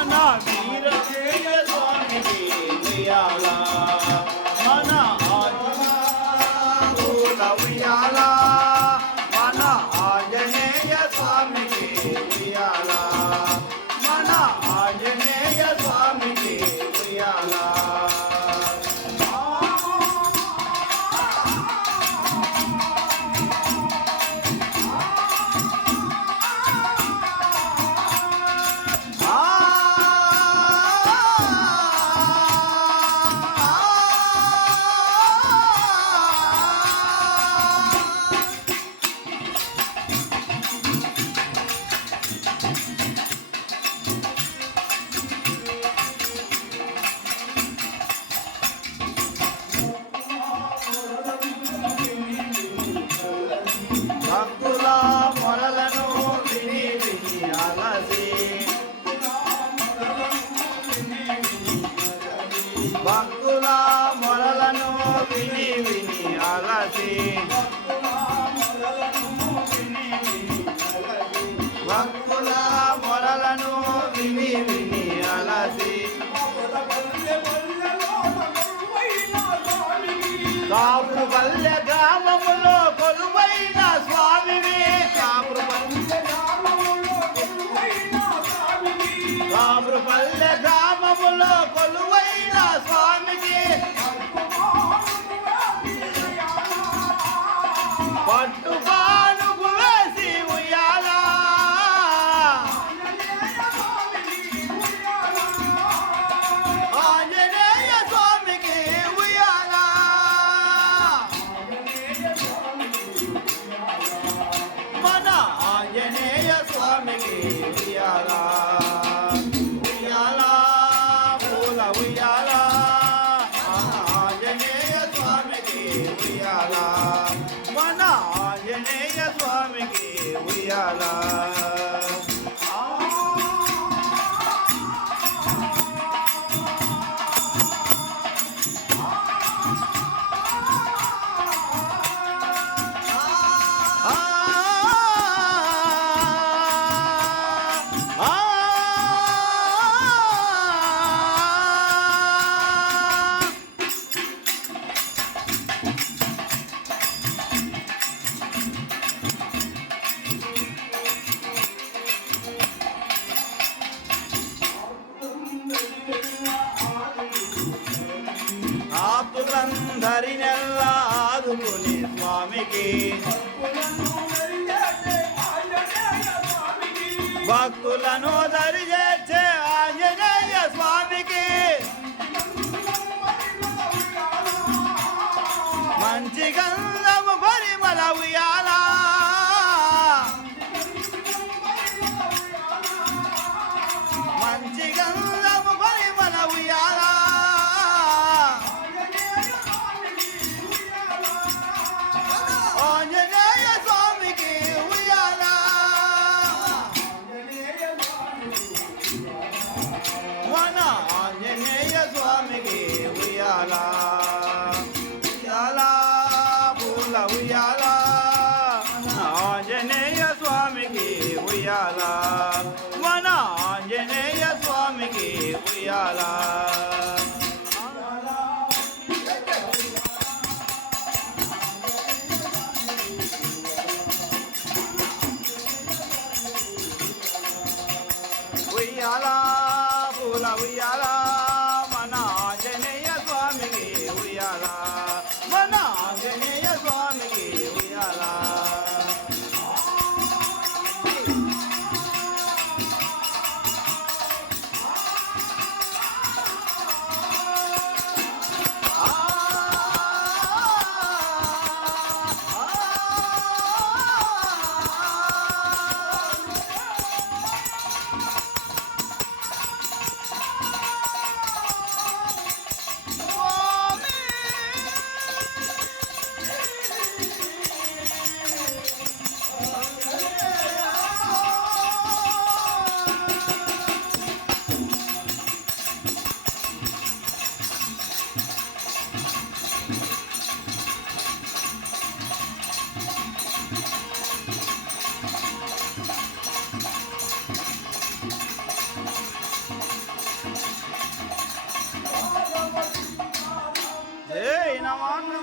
మన వీరభద్ర స్వామికి ఉయ్యాల మన ఉయ్యాల మన ఆంజనేయ స్వామికి ఉయ్యాల మన ఆంజనేయ స్వామికి ఉయ్యాల భక్తుల మొరలను విని విని అలసి భక్తుల మొరలను విని విని అలసి భక్తుల మొరలను విని విని అలసి కాపుపల్లె గ్రామములో కొలువైన స్వామిని కాపుపల్లె గ్రామములో కొలువైన స్వామికి పట్టుబానుగు వేసి ఉయ్యాల ఆంజనేయ స్వామికి ఉయ్యాల మన ఆంజనేయ స్వామికి ఉయ్యాల ఉయ్యాల పూల ఉయ్యాల ఆంజనేయ స్వామికి ఉయ్యాల మన ఆంజనేయ స్వామికి ఉయ్యాల ఆపులందరినెల్లా ఆదుకుని స్వామికి భక్తులను దరిచేర్చే ఆంజనేయ స్వామికి మంచి గంధము పరిమళ ఉయ్యాల మంచి గంధము పరిమళ ఉయ్యాల ఆంజనేయ స్వామికి ఉయ్యాల మన ఆంజనేయ స్వామికి ఉయ్యాల ఉయ్యాల పూల ఉయ్యాల ఆంజనేయ స్వామికి ఉయ్యాల మన ఆంజనేయ స్వామికి ఉయ్యాల ఉయ్యాల పూల ఉయ్యాల మన ఆంజనేయ స్వామికి ఉయ్యాల మన ఆంజనేయ స్వామికి ఉయ్యాల రామకృష్ణ